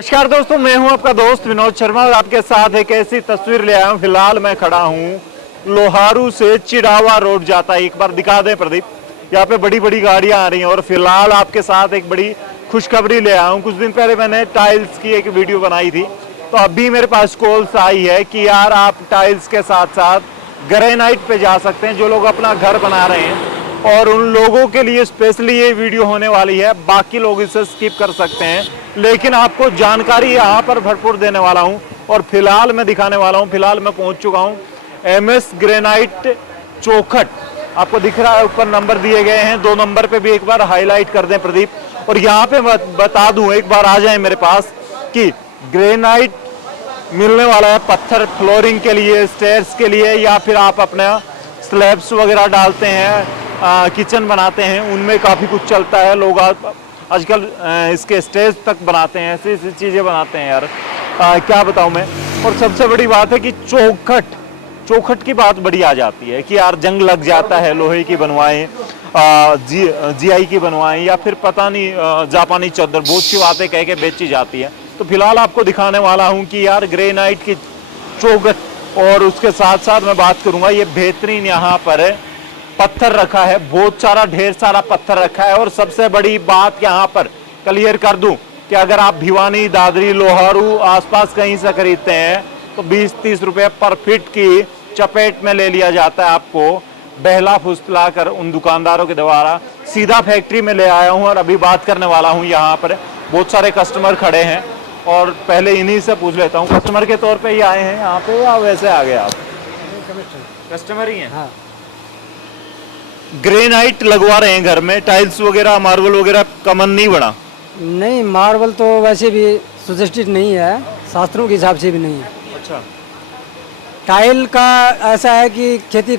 नमस्कार दोस्तों, मैं हूं आपका दोस्त विनोद शर्मा और आपके साथ एक ऐसी तस्वीर ले आया हूं। फिलहाल मैं खड़ा हूं लोहारू से चिड़ावा रोड जाता है। एक बार दिखा दें प्रदीप, यहाँ पे बड़ी बड़ी गाड़ियां आ रही हैं और फिलहाल आपके साथ एक बड़ी खुशखबरी ले आया हूं। कुछ दिन पहले मैंने टाइल्स की एक वीडियो बनाई थी, तो अभी मेरे पास कॉल्स आई है कि यार आप टाइल्स के साथ साथ ग्रेनाइट पे जा सकते हैं, जो लोग अपना घर बना रहे हैं, और उन लोगों के लिए स्पेशली ये वीडियो होने वाली है। बाकी लोग इसे स्किप कर सकते हैं, लेकिन आपको जानकारी यहाँ पर भरपूर देने वाला हूँ। और फिलहाल मैं दिखाने वाला हूँ, फिलहाल मैं पहुँच चुका हूँ MS ग्रेनाइट चौखट। आपको दिख रहा है ऊपर नंबर दिए गए हैं, 2 नंबर पे भी एक बार हाईलाइट कर दें प्रदीप। और यहाँ पे बता दूं, एक बार आ जाए मेरे पास, कि ग्रेनाइट मिलने वाला है पत्थर फ्लोरिंग के लिए, स्टेयर्स के लिए, या फिर आप अपना स्लैब्स वगैरह डालते हैं, किचन बनाते हैं, उनमें काफ़ी कुछ चलता है। लोग आजकल इसके स्टेज तक बनाते हैं, ऐसी ऐसी चीज़ें बनाते हैं यार, क्या बताऊं मैं। और सबसे बड़ी बात है कि चौखट की बात बड़ी आ जाती है कि यार जंग लग जाता है, लोहे की बनवाएं, GI की बनवाएं, या फिर पता नहीं जापानी चादर, बहुत सी बातें कह के बेची जाती है। तो फिलहाल आपको दिखाने वाला हूँ कि यार ग्रेनाइट की चौखट, और उसके साथ साथ मैं बात करूँगा ये बेहतरीन यहाँ पर पत्थर रखा है, बहुत सारा ढेर सारा पत्थर रखा है। और सबसे बड़ी बात यहाँ पर क्लियर कर दूं कि अगर आप भिवानी, दादरी, लोहारू आसपास कहीं से खरीदते हैं तो 20-30 रुपए पर फीट की चपेट में ले लिया जाता है। आपको बहला फुसला कर उन दुकानदारों के द्वारा सीधा फैक्ट्री में ले आया हूं और अभी बात करने वाला हूं। यहाँ पर बहुत सारे कस्टमर खड़े हैं और पहले इन्हीं से पूछ लेता हूँ, कस्टमर के तौर पर ही आए हैं यहाँ पे या वैसे आ गए आप? कस्टमर ही हैं। हाँ। ग्रेनाइट लगवा रहे हैं घर में, टाइल्स वगैरह, मार्बल वगैरह का मन नहीं बना? नहीं, मार्बल तो वैसे भी सजेस्टेड नहीं है, शास्त्रों के हिसाब से भी नहीं है। अच्छा। टाइल का ऐसा है कि खेती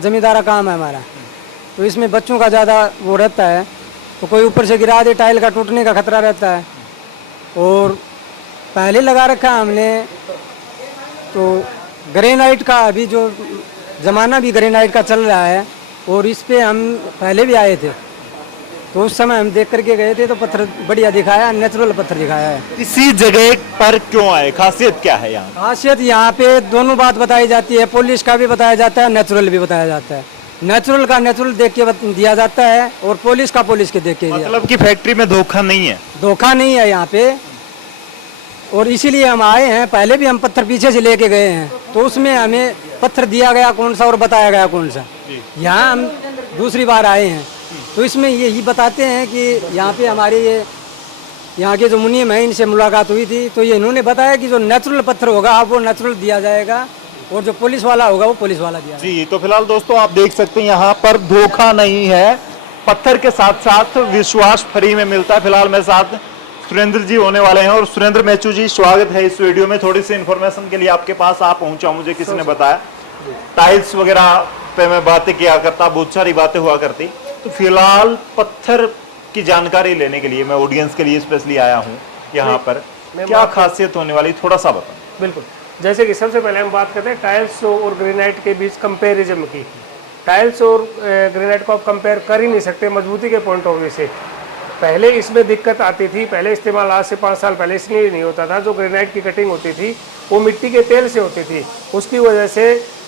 जमींदारा काम है हमारा, तो इसमें बच्चों का ज़्यादा वो रहता है, तो कोई ऊपर से गिरा दे टाइल का टूटने का खतरा रहता है। और पहले लगा रखा है हमने, तो ग्रेनाइट का अभी जो ज़माना भी ग्रेनाइट का चल रहा है, और इस पे हम पहले भी आए थे, तो उस समय हम देख करके गए थे, तो पत्थर बढ़िया दिखाया, नेचुरल पत्थर दिखाया है। इसी जगह पर क्यों आए, खासियत क्या है यहाँ? खासियत यहाँ पे दोनों बात बताई जाती है, पॉलिश का भी बताया जाता है, नेचुरल भी बताया जाता है। नेचुरल का नेचुरल देख के दिया जाता है, और पॉलिश का पॉलिश के देख के। मतलब कि फैक्ट्री में धोखा नहीं है? धोखा नहीं है यहाँ पे, और इसीलिए हम आए हैं। पहले भी हम पत्थर पीछे से लेके गए हैं, तो उसमें हमें पत्थर दिया गया कौन सा और बताया गया कौन सा। यहाँ हम दूसरी बार आए हैं, तो इसमें यही बताते हैं कि यहाँ पे हमारे ये यहाँ के जो मुनीम हैं, इनसे मुलाकात हुई थी, तो ये इन्होंने बताया कि जो नेचुरल पत्थर होगा वो नेचुरल दिया जाएगा, और जो पुलिस वाला होगा वो पुलिस वाला दिया जाएगा। जी, तो फिलहाल दोस्तों आप देख सकते हैं यहाँ पर धोखा नहीं है, पत्थर के साथ साथ विश्वास फ्री में मिलता है। फिलहाल मेरे साथ सुरेंद्र जी होने वाले हैं, और सुरेंद्र मेचू जी, स्वागत है इस वीडियो में। थोड़ी सी इन्फॉर्मेशन के लिए आपके पास आ पहुंचा, मुझे किसी ने बताया। टाइल्स वगैरह पे मैं बातें किया करता, बहुत सारी बातें हुआ करती, तो फिलहाल पत्थर की जानकारी लेने के लिए मैं ऑडियंस के लिए स्पेशली आया हूँ यहाँ पर। क्या खासियत होने वाली, थोड़ा सा बताओ। बिल्कुल, जैसे कि सबसे पहले हम बात करते हैं टाइल्स और ग्रेनाइट के बीच कंपैरिजन की। टाइल्स और ग्रेनाइट को आप कंपेयर कर ही नहीं सकते मजबूती के पॉइंट ऑफ व्यू से। पहले इसमें दिक्कत आती थी, पहले इस्तेमाल आज से 5 साल पहले इसलिए नहीं होता था। जो ग्रेनाइट की कटिंग होती थी वो मिट्टी के तेल से होती थी, उसकी वजह से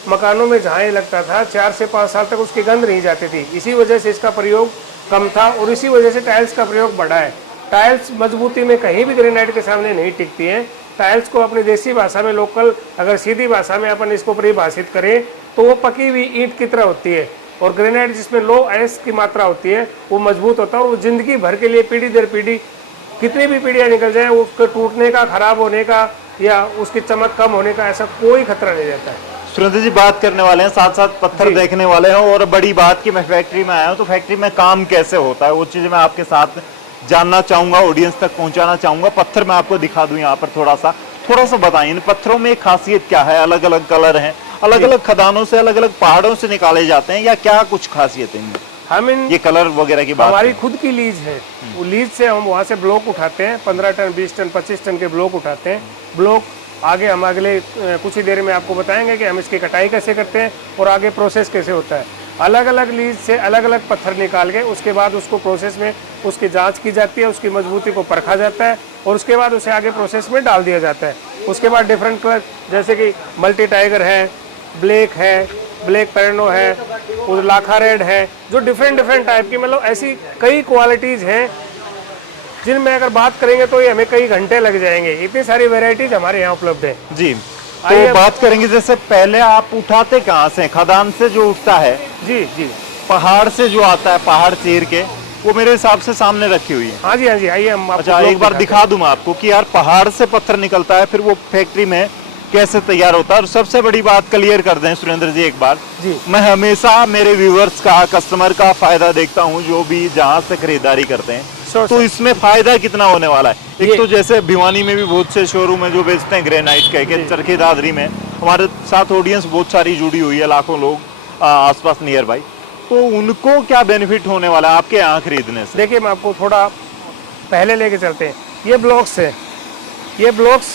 मकानों में जहाँ लगता था 4 से 5 साल तक उसकी गंध नहीं जाती थी। इसी वजह से इसका प्रयोग कम था, और इसी वजह से टाइल्स का प्रयोग बढ़ा है। टाइल्स मजबूती में कहीं भी ग्रेनाइट के सामने नहीं टिकती हैं। टाइल्स को अपनी देसी भाषा में, लोकल अगर सीधी भाषा में अपन इसको परिभाषित करें तो वो पकी हुई ईंट की तरह होती है, और ग्रेनाइट जिसमें लो आयस की मात्रा होती है वो मजबूत होता है, और वो जिंदगी भर के लिए, पीढ़ी दर पीढ़ी, कितनी भी पीढ़ियाँ निकल जाए, उसके टूटने का, खराब होने का या उसकी चमक कम होने का ऐसा कोई खतरा नहीं रहता है। सुरेंद्र जी बात करने वाले हैं, साथ साथ पत्थर देखने वाले हैं, और बड़ी बात कि मैं फैक्ट्री में आया हूँ, तो फैक्ट्री में काम कैसे होता है वो चीज़ मैं आपके साथ जानना चाहूँगा, ऑडियंस तक पहुँचाना चाहूँगा। पत्थर मैं आपको दिखा दूँ यहाँ पर, थोड़ा सा बताइए, इन पत्थरों में खासियत क्या है? अलग अलग कलर हैं, अलग अलग खदानों से, अलग अलग पहाड़ों से निकाले जाते हैं, या क्या कुछ खासियत है इनमें? हम ये कलर वगैरह की बात, हमारी खुद की लीज है, वो लीज से हम वहाँ से ब्लॉक उठाते हैं, 15 टन, 20 टन, 25 टन के ब्लॉक उठाते हैं। ब्लॉक आगे हम अगले कुछ ही देर में आपको बताएंगे कि हम इसकी कटाई कैसे करते हैं और आगे प्रोसेस कैसे होता है। अलग अलग लीज से अलग अलग पत्थर निकाल के उसके बाद उसको प्रोसेस में उसकी जांच की जाती है, उसकी मजबूती को परखा जाता है और उसके बाद उसे आगे प्रोसेस में डाल दिया जाता है। उसके बाद डिफरेंट कलर जैसे कि मल्टी टाइगर है, ब्लैक पेरनो है, और लाखा रेड है, जो डिफरेंट टाइप की मतलब ऐसी कई क्वालिटीज़ हैं जिनमें अगर बात करेंगे तो ये हमें कई घंटे लग जाएंगे। इतनी सारी वेराइटीज हमारे यहाँ उपलब्ध है। जी, तो बात करेंगे जैसे पहले आप उठाते कहाँ से? खदान से जो उठता है, जी जी, पहाड़ से जो आता है, पहाड़ चीर के, वो मेरे हिसाब से सामने रखी हुई है। हाँ जी आइए हम आपको अच्छा, एक बार दिखा दूं मैं आपको कि यार पहाड़ से पत्थर निकलता है, फिर वो फैक्ट्री में कैसे तैयार होता है। और सबसे बड़ी बात क्लियर कर दें सुरेंद्र जी एक बार, जी। मैं हमेशा मेरे व्यूअर्स का, कस्टमर का फायदा देखता हूं जो भी जहां से खरीदारी करते हैं। तो इसमें फायदा कितना होने वाला है? एक तो जैसे भिवानी में भी बहुत से शोरूम है जो बेचते हैं ग्रेनाइट के, चरखी दादरी में हमारे साथ ऑडियंस बहुत सारी जुड़ी हुई है, लाखों लोग आसपास नियर बाई। तो उनको क्या बेनिफिट होने वाला है आपके यहाँ खरीदने से? देखिए मैं आपको थोड़ा पहले लेके चलते हैं। ये ब्लॉक्स है, ये ब्लॉक्स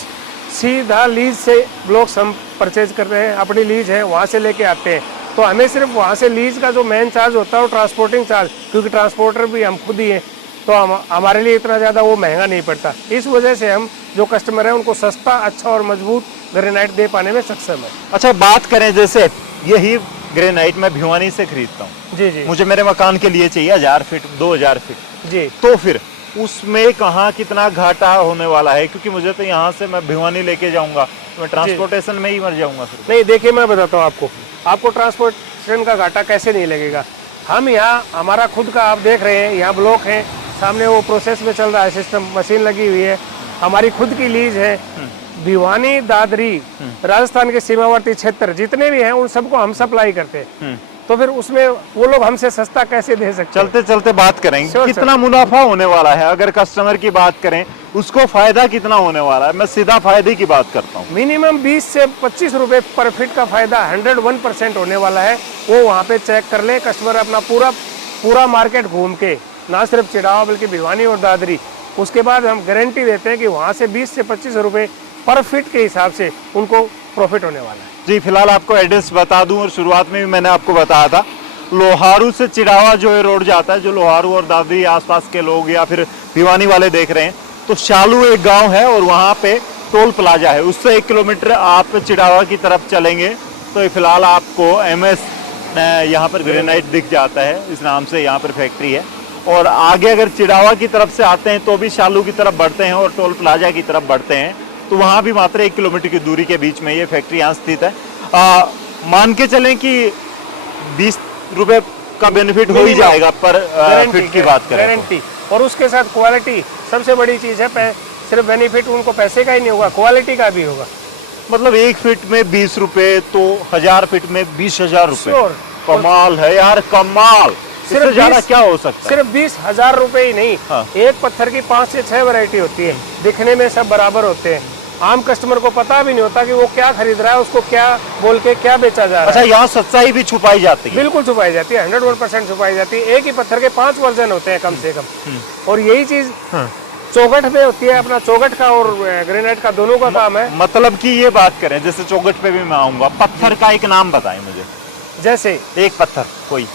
सीधा लीज से ब्लॉक्स हम परचेज कर रहे हैं, अपनी लीज है वहाँ से लेके आते हैं। तो हमें सिर्फ वहाँ से लीज का जो मेन चार्ज होता है वो ट्रांसपोर्टिंग चार्ज, क्योंकि ट्रांसपोर्टर भी हम खुद ही हैं, तो हमारे लिए इतना ज़्यादा वो महंगा नहीं पड़ता। इस वजह से हम जो कस्टमर है उनको सस्ता, अच्छा और मजबूत ग्रेनाइट दे पाने में सक्षम है। अच्छा, बात करें जैसे यही ग्रेनाइट मैं भिवानी से खरीदता हूँ, जी जी, मुझे मेरे मकान के लिए चाहिए 1000 फीट 2000 फीट, जी, तो फिर उसमें कहाँ कितना घाटा होने वाला है? क्योंकि मुझे तो यहाँ से मैं भिवानी लेके जाऊंगा, मैं ट्रांसपोर्टेशन में ही मर जाऊंगा फिर। नहीं देखिए मैं बताता हूँ आपको ट्रांसपोर्टेशन का घाटा कैसे नहीं लगेगा। हम यहाँ हमारा खुद का आप देख रहे हैं, यहाँ ब्लॉक है, सामने वो प्रोसेस में चल रहा है, सिस्टम मशीन लगी हुई है, हमारी खुद की लीज है। भिवानी, दादरी, राजस्थान के सीमावर्ती क्षेत्र जितने भी हैं उन सबको हम सप्लाई करते हैं। तो फिर उसमें वो लोग हमसे सस्ता कैसे दे सकते हैं? चलते चलते बात करेंगे कितना मुनाफा होने वाला है। अगर कस्टमर की बात करें उसको फायदा कितना होने वाला है, मैं सीधा फायदे की बात करता हूँ। मिनिमम 20 से 25 रुपए पर फीट का फायदा 101% होने वाला है। वो वहाँ पे चेक कर ले कस्टमर अपना पूरा मार्केट घूम के, ना सिर्फ चिड़ावा बल्कि भिवानी और दादरी। उसके बाद हम गारंटी देते हैं कि वहाँ से 20 से 25 रुपए पर फीट के हिसाब से उनको प्रॉफिट होने वाला है। जी, फिलहाल आपको एड्रेस बता दूं, और शुरुआत में भी मैंने आपको बताया था, लोहारू से चिड़ावा जो है रोड जाता है, जो लोहारू और दादरी आसपास के लोग या फिर भिवानी वाले देख रहे हैं, तो शालू एक गांव है और वहां पे टोल प्लाजा है, उससे 1 किलोमीटर आप चिड़ावा की तरफ चलेंगे तो फिलहाल आपको MS यहाँ पर ग्रेनाइट दिख जाता है, इस नाम से यहाँ पर फैक्ट्री है। और आगे अगर चिड़ावा की तरफ से आते हैं तो भी शालू की तरफ बढ़ते हैं और टोल प्लाजा की तरफ बढ़ते हैं, तो वहां भी मात्र 1 किलोमीटर की दूरी के बीच में ये फैक्ट्री यहाँ स्थित है। मान के चलें कि 20 रुपए का बेनिफिट हो ही जाएगा पर फीट की बात करें, गारंटी। और उसके साथ क्वालिटी सबसे बड़ी चीज है। सिर्फ बेनिफिट उनको पैसे का ही नहीं होगा, क्वालिटी का भी होगा। मतलब 1 फीट में 20 रुपए तो 1000 फीट में 20,000 रुपए। कमाल है यार, कमाल। सिर्फ ज्यादा क्या हो सकता है? सिर्फ 20,000 रुपए ही नहीं, हाँ। एक पत्थर की 5 से 6 वैरायटी होती है, दिखने में सब बराबर होते हैं। आम कस्टमर को पता भी नहीं होता कि वो क्या खरीद रहा है, उसको क्या बोल के क्या बेचा जा रहा है। अच्छा, यहाँ सच्चाई भी छुपाई जाती है? बिल्कुल छुपाई जाती है, 101% छुपाई जाती है। एक ही पत्थर के 5 वर्जन होते हैं कम से कम। और यही चीज चौगठ में होती है। अपना चौगठ का और ग्रेनाइट का दोनों का काम है। मतलब कि ये बात करें, जैसे चौगठ पे भी मैं आऊंगा, पत्थर का एक नाम बताएं मुझे। जैसे एक पत्थर कोई,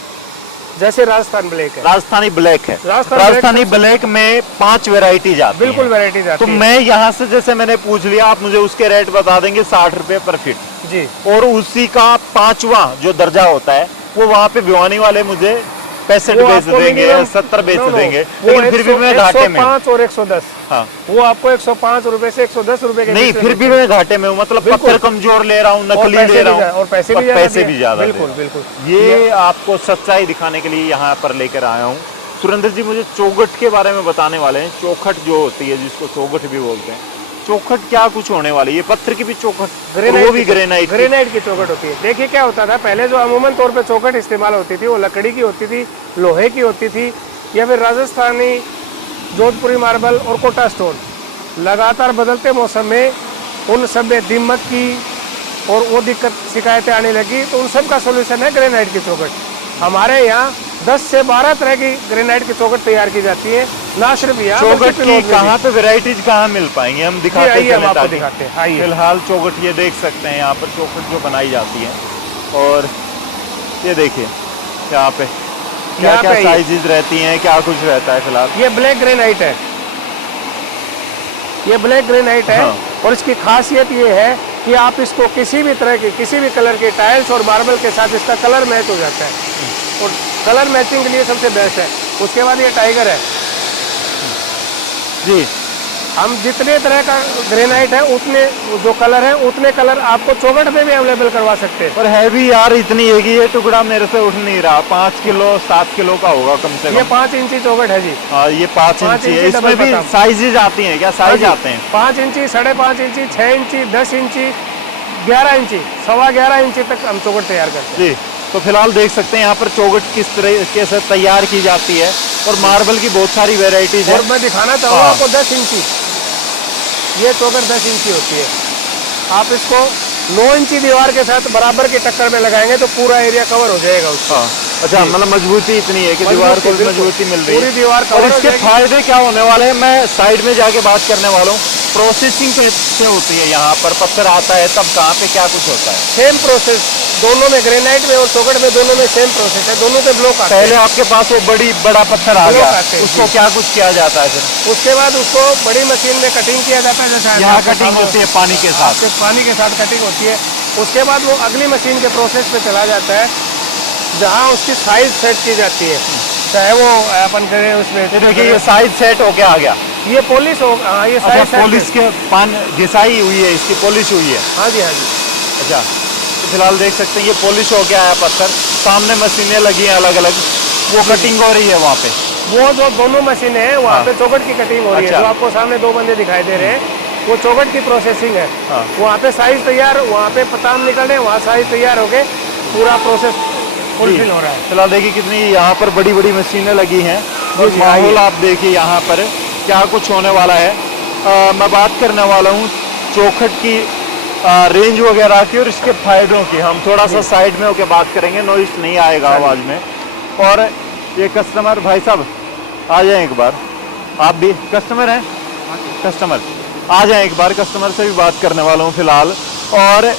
जैसे राजस्थान ब्लैक है, राजस्थानी ब्लैक है, राजस्थानी ब्लैक में 5 वैरायटी जाती है। बिल्कुल वैरायटी जाती तो है। मैं यहाँ से जैसे मैंने पूछ लिया, आप मुझे उसके रेट बता देंगे 60 रुपए पर फीट जी। और उसी का 5वां जो दर्जा होता है वो वहाँ पे भिवानी वाले मुझे 65 बेच देंगे, 70 बेच देंगे, लेकिन फिर भी मैं घाटे में। 105 और 110, हाँ, वो आपको 105 रुपए से 110 रुपए के नहीं, फिर भी मैं घाटे में हूँ। मतलब पत्थर कमजोर ले रहा हूँ, नकली ले रहा हूँ और पैसे भी ज्यादा। बिल्कुल बिल्कुल, ये आपको सच्चाई दिखाने के लिए यहाँ पर लेकर आया हूँ। सुरेंद्र जी मुझे चौगठ के बारे में बताने वाले हैं। चौखट जो होती है, जिसको चौगठ भी बोलते हैं, चौखट क्या कुछ होने वाली है? पत्थर की भी चौखट, वो भी ग्रेनाइट की चौखट होती है। देखिए क्या होता था पहले, जो अमूमन तौर पे चौखट इस्तेमाल होती थी वो लकड़ी की होती थी, लोहे की होती थी, या फिर राजस्थानी जोधपुरी मार्बल और कोटा स्टोन। लगातार बदलते मौसम में उन सब में दीमक की और वो दिक्कत शिकायतें आने लगी, तो उन सब का सोल्यूशन है ग्रेनाइट की चौखट। हमारे यहाँ 10 से 12 तरह की ग्रेनाइट की चौखट तैयार की जाती है। ना सिर्फ यहाँ, चौखट की कहाँ पे वैरायटीज कहाँ मिल पाएंगी? हम दिखाते हैं। फिलहाल चौखट ये देख सकते हैं, यहाँ पर चौखट जो बनाई जाती है। और ये देखिए यहाँ पे क्या यहाँ क्या पे साइजेस रहती हैं, क्या कुछ रहता है फिलहाल? ये ब्लैक ग्रेनाइट है, ये ब्लैक ग्रेनाइट है। हाँ। और इसकी खासियत ये है कि आप इसको किसी भी तरह की, किसी भी कलर के टाइल्स और मार्बल के साथ इसका कलर मैच हो जाता है, और कलर मैचिंग के लिए सबसे बेस्ट है। उसके बाद ये टाइगर है। जी, हम जितने तरह का ग्रेनाइट है उतने जो कलर है उतने कलर आपको चौखट में भी अवेलेबल करवा सकते हैं। पर है भी यार इतनी है कि ये टुकड़ा मेरे से उठ नहीं रहा। 5 किलो 7 किलो का होगा कम से ये कम। 5 इंची चौखट है जी। हाँ, ये 5 5 इंची है। इंची इसमें डबल भी बटन। साइजेज आती हैं क्या? साइज आते हैं? 5 इंची, 5.5 इंची, 6 इंची, 10 इंची, 11 इंची, 11.25 इंची तक हम चौखट तैयार करते हैं। जी, तो फिलहाल देख सकते हैं यहाँ पर चौखट किस तरीके से तैयार की जाती है, और मार्बल की बहुत सारी वेराइटीज है। और मैं दिखाना चाहूँगा हाँ। आपको 10 इंची, ये चौखट 10 इंची होती है। आप इसको 9 इंची दीवार के साथ बराबर की टक्कर में लगाएंगे तो पूरा एरिया कवर हो जाएगा उसका। हाँ, अच्छा, मतलब मजबूती इतनी है कि दीवार को भी बिल्कुल। मजबूती मिल रही है। पूरी दीवार और कवर हो इसके जाएगी। फायदे क्या होने वाले हैं, मैं साइड में जाके बात करने वाला हूँ। प्रोसेसिंग कैसे होती है यहाँ पर? पत्थर आता है तब कहाँ पे क्या कुछ होता है? सेम प्रोसेस दोनों में, ग्रेनाइट में और चौखट में, दोनों में सेम प्रोसेस है। दोनों के ब्लॉक आते हैं। पहले आपके पास वो बड़ा पत्थर आ ब्लॉक गया, आते हैं, उसको जी। क्या कुछ किया जाता है फिर? उसके बाद उसको बड़ी मशीन में कटिंग किया जाता है, जैसे यहाँ आपके कटिंग सामने- होती है पानी के साथ। आपके पानी के साथ कटिंग होती है। उसके बाद वो अगली मशीन के प्रोसेस पे चला जाता है, जहाँ उसकी साइज सेट की जाती है। चाहे वो अपन करें उसमें, ये देखिए, ये साइज सेट होके आ गया। ये पॉलिश हो, हाँ ये अच्छा, साइज सेट पॉलिश के पान घिसाई हुई है, इसकी पॉलिश हुई है। हाँ जी, हाँ जी। अच्छा, तो फिलहाल देख सकते हैं ये पॉलिश हो गया है पत्थर। सामने मशीनें लगी हैं अलग अलग, वो कटिंग हो रही है वहाँ पे। वो जो दोनों मशीनें हैं वहाँ हाँ। पे चौखट की कटिंग हो रही है। अच्छा। जो आपको सामने 2 बंदे दिखाई दे रहे हैं, वो चौखट की प्रोसेसिंग है। हाँ। वहाँ पे साइज तैयार, वहाँ पे पताम निकल रहे, वहाँ साइज तैयार हो गए, पूरा प्रोसेस फुलफिल हो रहा है। फिलहाल देखिए कितनी यहाँ पर बड़ी बड़ी मशीनें लगी हैं, और जी, माहौल आइए। आप देखिए यहाँ पर क्या कुछ होने वाला है। मैं बात करने वाला हूँ चौखट की रेंज वगैरह की और इसके फायदों की। हम थोड़ा सा साइड में होकर बात करेंगे, नॉइस नहीं आएगा आवाज़ में। और ये कस्टमर भाई साहब आ जाएं एक बार, आप भी कस्टमर हैं? कस्टमर आ जाएं एक बार, कस्टमर से भी बात करने वाला हूँ फिलहाल। और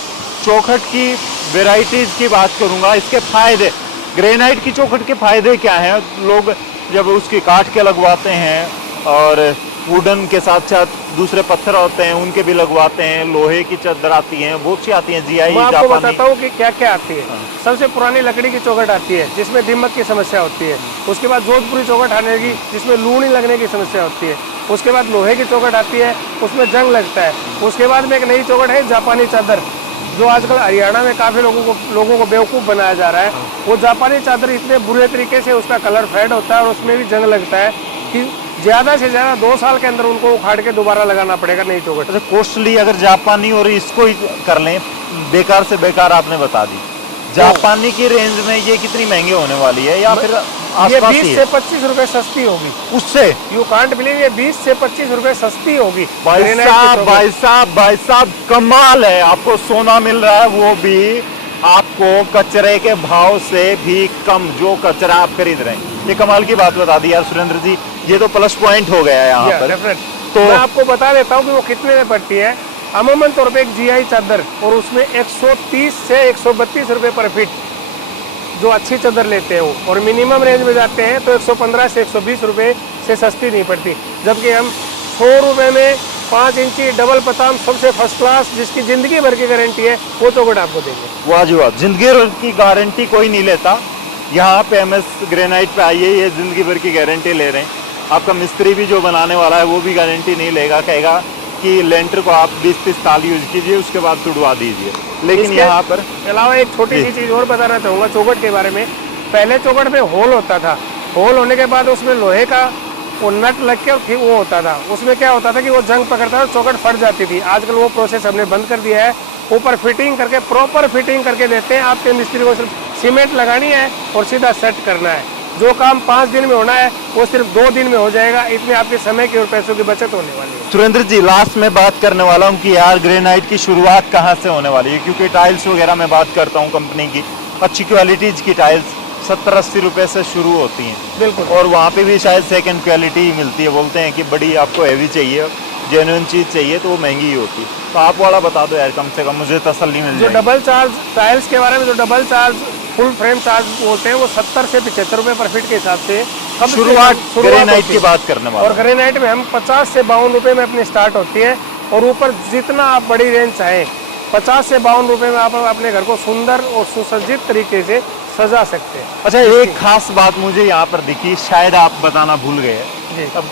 चौखट की वेराइटीज़ की बात करूँगा, इसके फायदे, ग्रेनाइट की चौखट के फायदे क्या हैं। लोग जब उसकी काट के लगवाते हैं, और वुडन के साथ साथ दूसरे पत्थर होते हैं उनके भी लगवाते हैं, लोहे की चादर आती हैं, बहुत सी आती हैं, जीआई मैं आपको जापानी। बताता हूँ कि क्या क्या आती है। सबसे पुरानी लकड़ी की चौखट आती है जिसमें दीमक की समस्या होती है। उसके बाद जोधपुरी चौखट आने लगी जिसमें लूणी लगने की समस्या होती है। उसके बाद लोहे की चौखट आती है, उसमें जंग लगता है। उसके बाद में एक नई चौखट है जापानी चादर, जो आजकल हरियाणा में काफ़ी लोगों को बेवकूफ़ बनाया जा रहा है। वो जापानी चादर इतने बुरे तरीके से उसका कलर फेड होता है और उसमें भी जंग लगता है कि ज़्यादा से ज़्यादा 2 साल के अंदर उनको उखाड़ के दोबारा लगाना पड़ेगा नई चौखट। अच्छा, कॉस्टली अगर जापानी और इसको ही कर लें, बेकार से बेकार आपने बता दी। जापानी की रेंज में ये कितनी महंगी होने वाली है, या फिर ये आसपास 20 ही से है? 25 रुपए सस्ती होगी। उससे यू कांट बिलीव, ये 20 से 25 रुपए सस्ती होगी। भाई ग्रेनाइट की साहब चौखट। भाई साहब भाई साहब, कमाल है। आपको सोना मिल रहा है, वो भी आपको कचरे के भाव से भी कम, जो कचरा आप खरीद रहे हैं। ये कमाल की बात बता दी यार सुरेंद्र जी, ये तो प्लस पॉइंट हो गया है यहाँ Yeah, पर। definite। तो मैं आपको बता देता हूँ कि वो कितने में पड़ती है। अमूमन तौर पे एक जीआई चादर, और उसमें 130 से 132 रुपए पर फीट जो अच्छी चादर लेते हैं वो, और मिनिमम रेंज में जाते हैं तो 115 से 120 रुपए से सस्ती नहीं पड़ती। जबकि हम 100 रुपए में 5 इंची डबल पताम सबसे फर्स्ट क्लास, जिसकी जिंदगी भर की गारंटी है, वो चौखट आपको देंगे। वाजिब, जिंदगी भर की गारंटी कोई नहीं लेता। यहाँ पे एमएस ग्रेनाइट पे आइए, ये जिंदगी भर की गारंटी ले रहे हैं। आपका मिस्त्री भी जो बनाने वाला है वो भी गारंटी नहीं लेगा, कहेगा कि लेंटर को आप 20-30 साल यूज कीजिए, उसके बाद तुड़वा दीजिए। लेकिन इसके यहाँ पर अलावा एक छोटी सी चीज़ और बताना चाहूँगा चौखट के बारे में। पहले चौखट में होल होता था, होल होने के बाद उसमें लोहे का वो नट लग के फिर वो होता था। उसमें क्या होता था कि वो जंग पकड़ता था, चौखट फट जाती थी। आजकल वो प्रोसेस हमने बंद कर दिया है। ऊपर फिटिंग करके, प्रॉपर फिटिंग करके देते हैं। आपके मिस्त्री को सिर्फ सीमेंट लगानी है और सीधा सेट करना है। जो काम 5 दिन में होना है वो सिर्फ 2 दिन में हो जाएगा। इसमें आपके समय की और पैसों की बचत होने वाली है। सुरेंद्र जी, लास्ट में बात करने वाला हूँ कि यार ग्रेनाइट की शुरुआत कहाँ से होने वाली है, क्योंकि टाइल्स वगैरह मैं बात करता हूँ कंपनी की, अच्छी क्वालिटीज की टाइल्स 70-80 रुपए से शुरू होती हैं। बिल्कुल। और वहाँ पे भी शायद सेकंड क्वालिटी ही मिलती है। बोलते हैं कि बड़ी आपको हैवी चाहिए, जेन्युइन चीज़ चाहिए, तो वो महंगी ही होती है। तो आप वाला बता दो यार, कम से कम मुझे तसल्ली मिल जो जाए। डबल चार्ज टाइल्स के बारे में, जो double charge full frame charge बोलते हैं वो 70 से 75 रुपए पर फीट के हिसाब से कम से शुरुआत कम ग्रेनाइट होती की है। बात करने और वाला। ग्रेनाइट में हम 50 से 52 रुपए में अपनी स्टार्ट होती है, और ऊपर जितना आप बड़ी रेंज चाहें 50 से 52 रुपए में आप अपने घर को सुंदर और सुसज्जित तरीके से सजा सकते हैं। अच्छा, एक खास बात मुझे यहाँ पर दिखी, शायद आप बताना भूल गए। जी। अब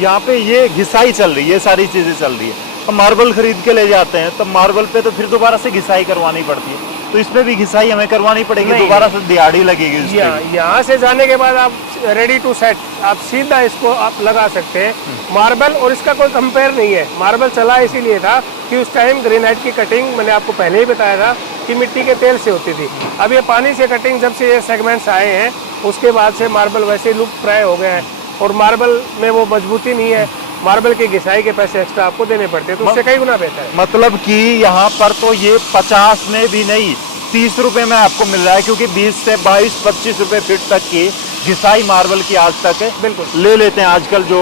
यहाँ पे ये घिसाई चल रही है, ये सारी चीजें चल रही है। अब मार्बल खरीद के ले जाते हैं, तब मार्बल पे तो फिर दोबारा से घिसाई करवानी पड़ती है, तो इसमें भी घिसाई हमें करवानी पड़ेगी, नहीं, दोबारा से दिहाड़ी लगेगी इस पे। यहाँ से जाने के बाद आप रेडी टू सेट आप सीधा इसको आप लगा सकते हैं। मार्बल और इसका कोई कंपेयर नहीं है। मार्बल चला इसीलिए था कि उस टाइम ग्रेनाइट की कटिंग मैंने आपको पहले ही बताया था कि मिट्टी के तेल से होती थी। अब ये पानी से कटिंग जब से ये सेगमेंट्स आए हैं उसके बाद से मार्बल वैसे लुप्त प्राय हो गए हैं, और मार्बल में वो मजबूती नहीं है। मार्बल की घिसाई के पैसे एक्स्ट्रा आपको देने पड़ते हैं, तो उससे कई गुना बेहतर है। मतलब कि यहाँ पर तो ये 50 में भी नहीं 30 रुपए में आपको मिल रहा है, क्योंकि 20 से 22-25 रुपए फीट तक की घिसाई मार्बल की आज तक है। बिल्कुल ले लेते हैं। आजकल जो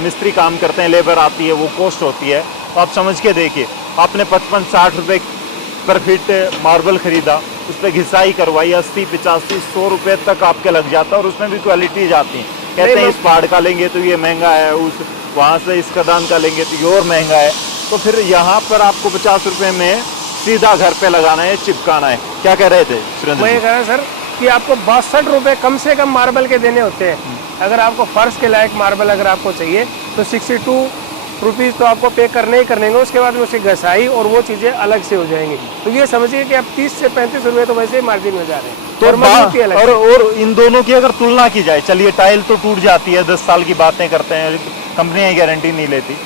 मिस्त्री काम करते हैं, लेबर आती है, वो कॉस्ट होती है, तो आप समझ के देखिए, आपने 55-60 रुपए पर फीट मार्बल खरीदा, उस पर घिसाई करवाई, 80-85-100 रुपए तक आपके लग जाता है, और उसमें भी क्वालिटी जाती है। कहते हैं इस पहाड़ का लेंगे तो ये महंगा है, उस वहाँ से इस खदान का लेंगे तो ये और महंगा है, तो फिर यहाँ पर आपको 50 रुपए में सीधा घर पे लगाना है, चिपकाना है। क्या कह रहे थे सुरेंद्र मैं जी? ये कह रहा हूँ सर कि आपको 62 रुपए कम से कम मार्बल के देने होते हैं। अगर आपको फर्श के लायक मार्बल अगर आपको चाहिए तो 62 रुपीज़ तो आपको पे करने ही करने हैं। उसके बाद में उसकी घसाई और वो चीज़ें अलग से हो जाएंगी। तो ये समझिए कि आप 30 से 35 रुपए तो वैसे ही मार्जिन में जा रहे हैं। तो और मजबूती अलग से। और इन दोनों की अगर तुलना की जाए, चलिए टाइल तो टूट जाती है, 10 साल की बातें करते हैं, कंपनियां गारंटी नहीं लेती।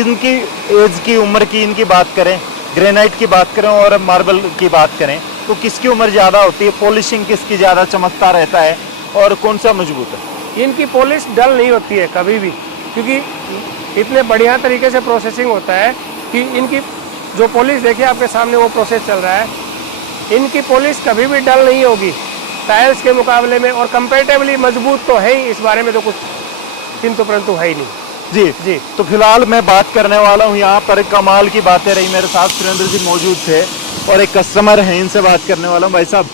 इनकी एज की उम्र की इनकी बात करें, ग्रेनाइट की बात करें और मार्बल की बात करें, तो किसकी उम्र ज़्यादा होती है, पॉलिशिंग किसकी ज़्यादा चमकता रहता है, और कौन सा मजबूत है? इनकी पॉलिश डल नहीं होती है कभी भी, क्योंकि इतने बढ़िया तरीके से प्रोसेसिंग होता है कि इनकी जो पॉलिश देखिए आपके सामने वो प्रोसेस चल रहा है, इनकी पॉलिश कभी भी डल नहीं होगी टाइल्स के मुकाबले में, और कंपेरेटिवली मजबूत तो है ही, इस बारे में तो कुछ किंतु परंतु है ही नहीं। जी जी। तो फिलहाल मैं बात करने वाला हूँ, यहाँ पर कमाल की बातें रही, मेरे साथ सुरेंद्र जी मौजूद थे, और एक कस्टमर हैं, इनसे बात करने वाला हूँ। भाई साहब,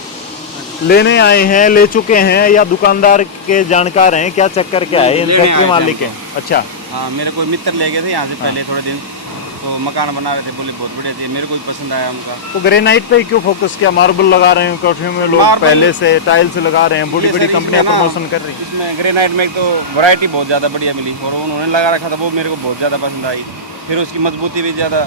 लेने आए हैं, ले चुके हैं, या दुकानदार के जानकार हैं, क्या चक्कर क्या है? इन फैक्ट्री मालिक हैं? अच्छा। हाँ, मेरे कोई मित्र ले गए थे यहाँ से पहले थोड़े दिन, तो मकान बना रहे थे, बोले बहुत बढ़िया थे, मेरे को भी पसंद आया उनका। तो ग्रेनाइट पे ही क्यों फोकस किया? मार्बल लगा रहे हैं कोठियों में लोग, मार्बल- पहले से टाइल्स लगा रहे हैं, बड़ी ये बड़ी सर कंपनियां इसमें ना, प्रमोशन कर रही हैं। इसमें ग्रेनाइट में एक तो वैरायटी बहुत ज़्यादा बढ़िया मिली, और उन्होंने लगा रखा था वो मेरे को बहुत ज़्यादा पसंद आई। फिर उसकी मजबूती भी ज़्यादा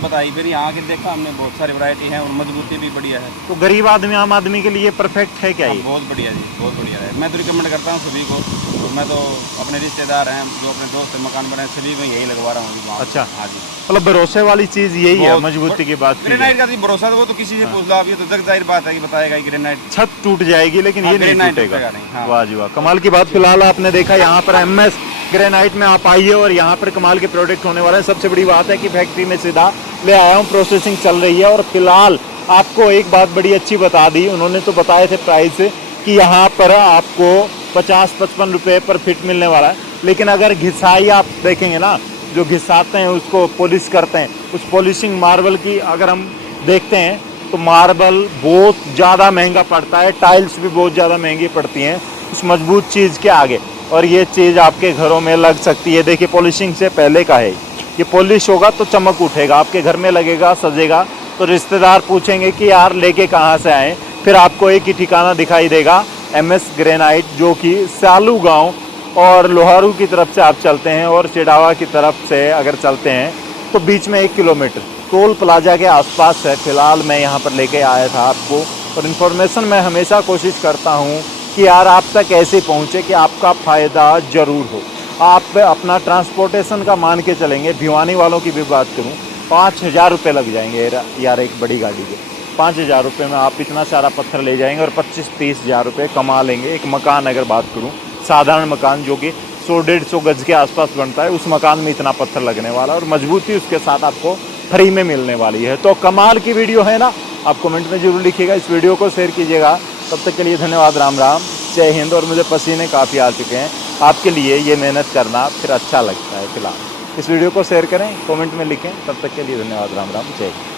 बताई, फिर यहाँ आके देखा हमने बहुत सारी वैरायटी है और मजबूती भी बढ़िया है। तो गरीब आदमी, आम आदमी के लिए परफेक्ट है क्या हाँ, ये? बहुत बढ़िया जी, बहुत बढ़िया है। मैं तो रिकमेंड करता हूँ सभी को, तो मैं तो अपने रिश्तेदार हैं जो अपने दोस्त हैं मकान बनाए, सभी को यही लगवा रहा हूँ वहाँ। अच्छा। हाँ जी, मतलब भरोसे वाली चीज यही है, बहुत- मजबूती की बात की ग्रेनाइट जाए। का तो भरोसा तो वो तो किसी से पूछ लो आप, ये तो जग जाहिर बात है कि बताएगा कि ग्रेनाइट। छत टूट जाएगी लेकिन हाँ, ये नहीं ग्रेनाइट टूटेगा। टूटेगा नहीं, हाँ। वाह जी वाह, कमाल की बात। फिलहाल आपने देखा यहाँ पर एमएस ग्रेनाइट में आप आइए, और यहाँ पर कमाल के प्रोडक्ट होने वाले हैं। सबसे बड़ी बात है कि फैक्ट्री में सीधा ले आया हूँ, प्रोसेसिंग चल रही है। और फिलहाल आपको एक बात बड़ी अच्छी बता दी, उन्होंने तो बताए थे प्राइस कि यहाँ पर आपको 50-55 रुपए पर फिट मिलने वाला है, लेकिन अगर घिसाई आप देखेंगे ना, जो घिसाते हैं उसको पॉलिश करते हैं, उस पॉलिशिंग मार्बल की अगर हम देखते हैं तो मार्बल बहुत ज़्यादा महंगा पड़ता है, टाइल्स भी बहुत ज़्यादा महंगी पड़ती हैं उस मजबूत चीज़ के आगे, और ये चीज़ आपके घरों में लग सकती है। देखिए पॉलिशिंग से पहले का है, ये पॉलिश होगा तो चमक उठेगा, आपके घर में लगेगा, सजेगा, तो रिश्तेदार पूछेंगे कि यार लेके कहाँ से आए, फिर आपको एक ही ठिकाना दिखाई देगा, एमएस ग्रेनाइट, जो कि सालू गांव और लोहारू की तरफ से आप चलते हैं और चिड़ावा की तरफ से अगर चलते हैं तो बीच में 1 किलोमीटर टोल प्लाजा के आसपास है। फिलहाल मैं यहाँ पर लेके आया था आपको, और इन्फॉर्मेशन मैं हमेशा कोशिश करता हूँ कि यार आप तक ऐसे पहुँचे कि आपका फ़ायदा ज़रूर हो। आप अपना ट्रांसपोर्टेशन का मान के चलेंगे, भिवानी वालों की भी बात करूँ 5000 रुपये लग जाएंगे यार एक बड़ी गाड़ी के। 5000 रुपये में आप इतना सारा पत्थर ले जाएंगे और 25-30 हज़ार रुपये कमा लेंगे। एक मकान अगर बात करूँ, साधारण मकान जो कि 100-150 गज के आसपास बनता है, उस मकान में इतना पत्थर लगने वाला और मजबूती उसके साथ आपको फ्री में मिलने वाली है। तो कमाल की वीडियो है ना, आप कमेंट में जरूर लिखिएगा, इस वीडियो को शेयर कीजिएगा। तब तक के लिए धन्यवाद, राम राम, जय हिंद। और मुझे पसीने काफ़ी आ चुके हैं, आपके लिए ये मेहनत करना फिर अच्छा लगता है। फिलहाल इस वीडियो को शेयर करें, कमेंट में लिखें। तब तक के लिए धन्यवाद, राम राम, जय हिंद।